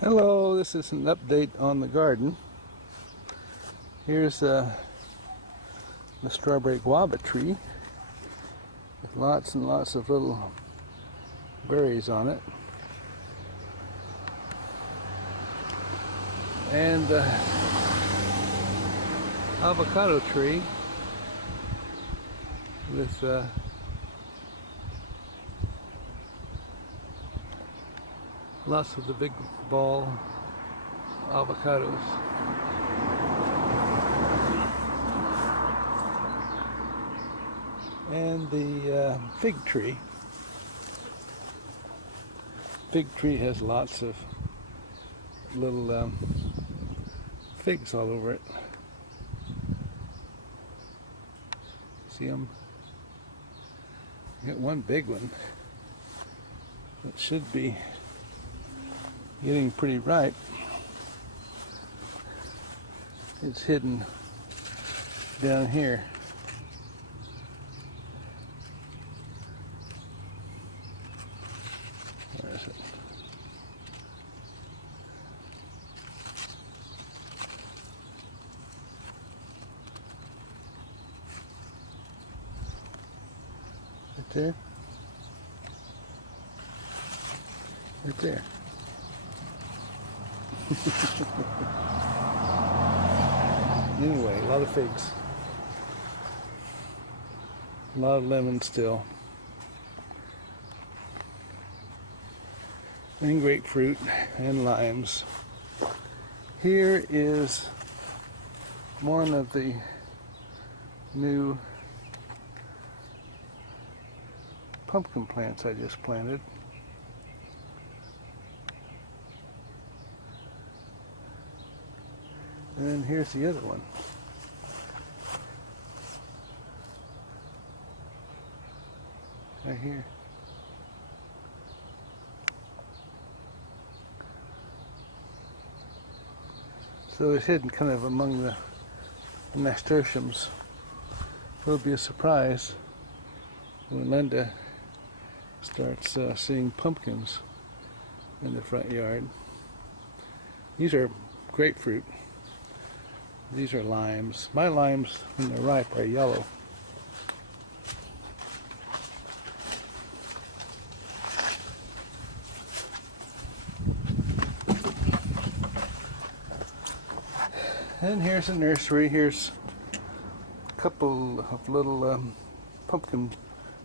Hello, this is an update on the garden. Here's the strawberry guava tree with lots and lots of little berries on it. And the avocado tree with lots of the big ball avocados. And the fig tree. Fig tree has lots of little figs all over it. See them? Got one big one that should be getting pretty ripe. It's hidden down here. Where is it? Right there. Right there. Anyway, a lot of figs. A lot of lemons still. And grapefruit and limes. Here is one of the new pumpkin plants I just planted. And then here's the other one. Right here. So it's hidden kind of among the nasturtiums. It'll be a surprise when Linda starts seeing pumpkins in the front yard. These are grapefruit. These are limes. My limes, when they're ripe, are yellow. And here's a nursery. Here's a couple of little pumpkin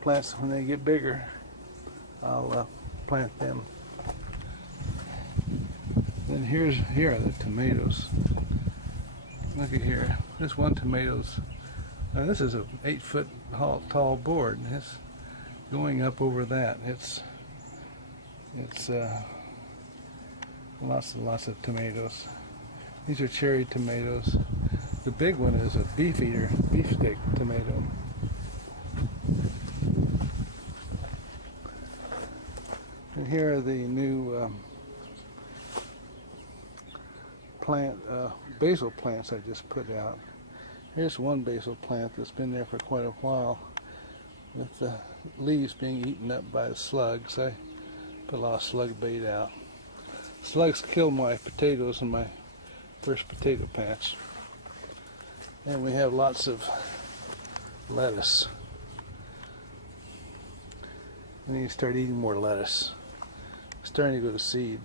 plants. When they get bigger, I'll plant them. And here are the tomatoes. Look at here. This one tomatoes. This is a 8-foot tall board. It's going up over that. It's lots and lots of tomatoes. These are cherry tomatoes. The big one is a beefsteak tomato. And here are the new basil plants I just put out. Here's one basil plant that's been there for quite a while, with the leaves being eaten up by the slugs. I put a lot of slug bait out. Slugs killed my potatoes in my first potato patch. And we have lots of lettuce. I need to start eating more lettuce. It's starting to go to seed.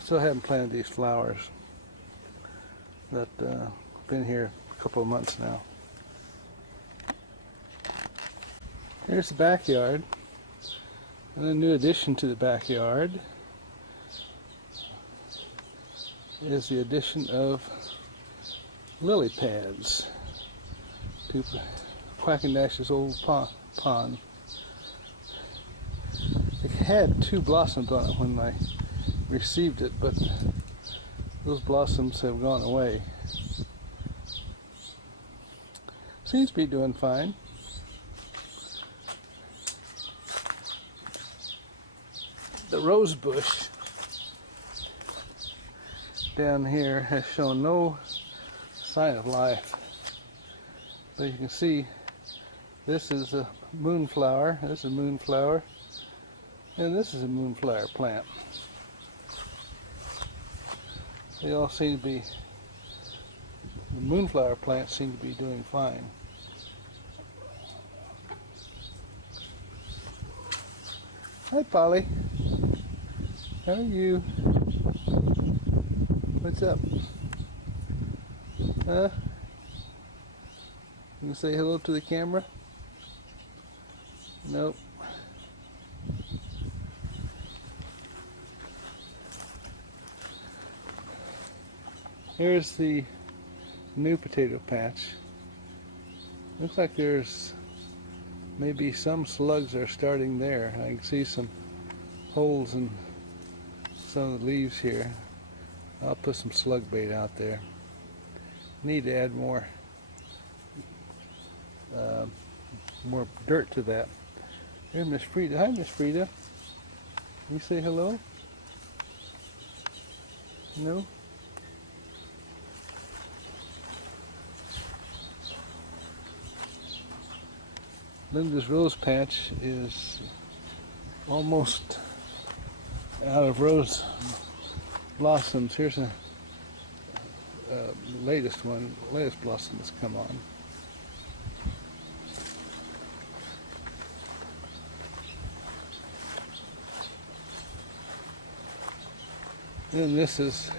Still haven't planted these flowers that been here a couple of months now. Here's the backyard. And a new addition to the backyard is the addition of lily pads to Quackandash's old pond. It had 2 blossoms on it when I received it, but those blossoms have gone away. Seems to be doing fine. The rose bush down here has shown no sign of life. But you can see this is a moonflower. This is a moonflower. And this is a moonflower plant. They all seem to be, the moonflower plants seem to be doing fine. Hi Polly, how are you? What's up? Huh? You can say hello to the camera? Nope. Here's the new potato patch. Looks like there's maybe some slugs are starting there. I can see some holes in some of the leaves here. I'll put some slug bait out there. Need to add more dirt to that. Here's Miss Frida. Hi, Miss Frida. You say hello? No? Linda's rose patch is almost out of rose blossoms. Here's a latest blossom has come on. And this is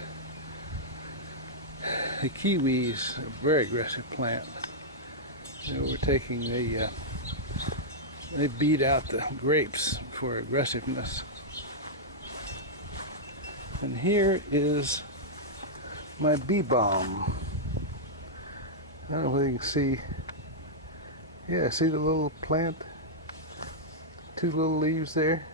the kiwis, a very aggressive plant. You know, we're taking they beat out the grapes for aggressiveness. And here is my bee balm. I don't know whether you can see. Yeah, see the little plant? Two little leaves there.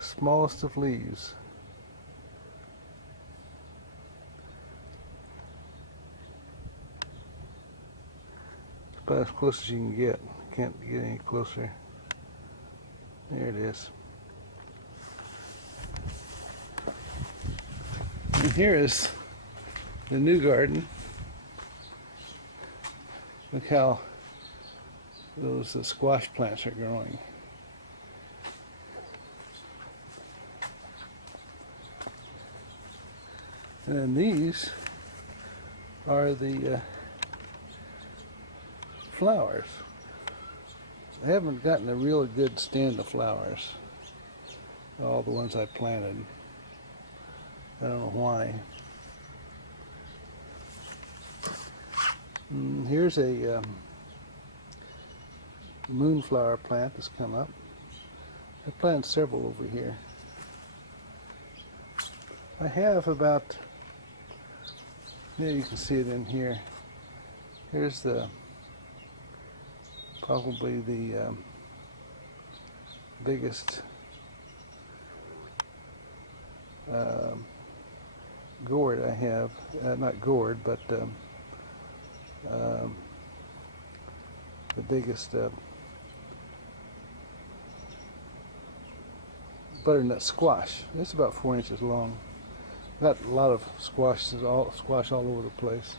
Smallest of leaves. It's about as close as you can get. Can't get any closer. There it is. And here is the new garden. Look how those squash plants are growing. And these are the flowers. I haven't gotten a real good stand of flowers. All the ones I planted. I don't know why. Here's a moonflower plant that's come up. I planted several over here. I have about, yeah, you can see it in here. Here's probably the biggest gourd I have. Not gourd, but the biggest butternut squash. It's about 4 inches long. Got a lot of squash all over the place.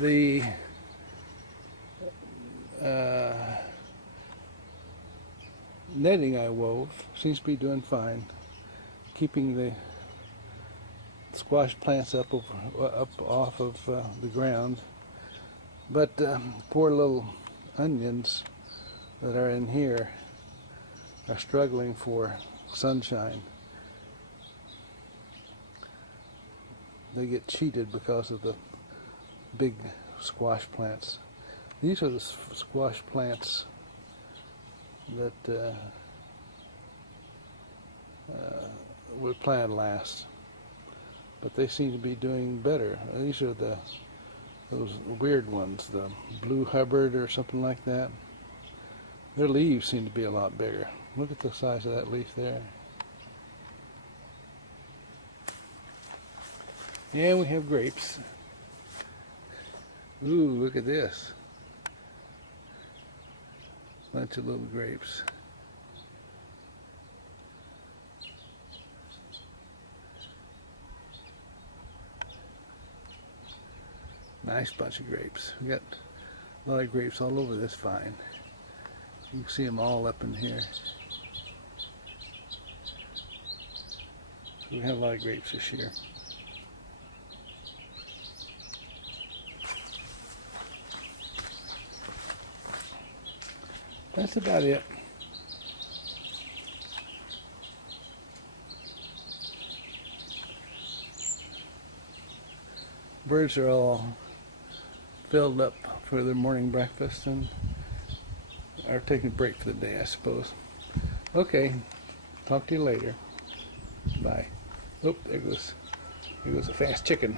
The netting I wove seems to be doing fine, keeping the squash plants up off of the ground. But poor little onions that are in here are struggling for sunshine. They get cheated because of the big squash plants. These are the squash plants that were planted last, but they seem to be doing better. These are those weird ones, the Blue Hubbard or something like that. Their leaves seem to be a lot bigger. Look at the size of that leaf there. Yeah, we have grapes. Ooh, look at this. Bunch of little grapes. Nice bunch of grapes. We got a lot of grapes all over this vine. You can see them all up in here. So we have a lot of grapes this year. That's about it. Birds are all filled up for their morning breakfast and are taking a break for the day, I suppose. Okay, talk to you later. Bye. Oop, there goes a fast chicken.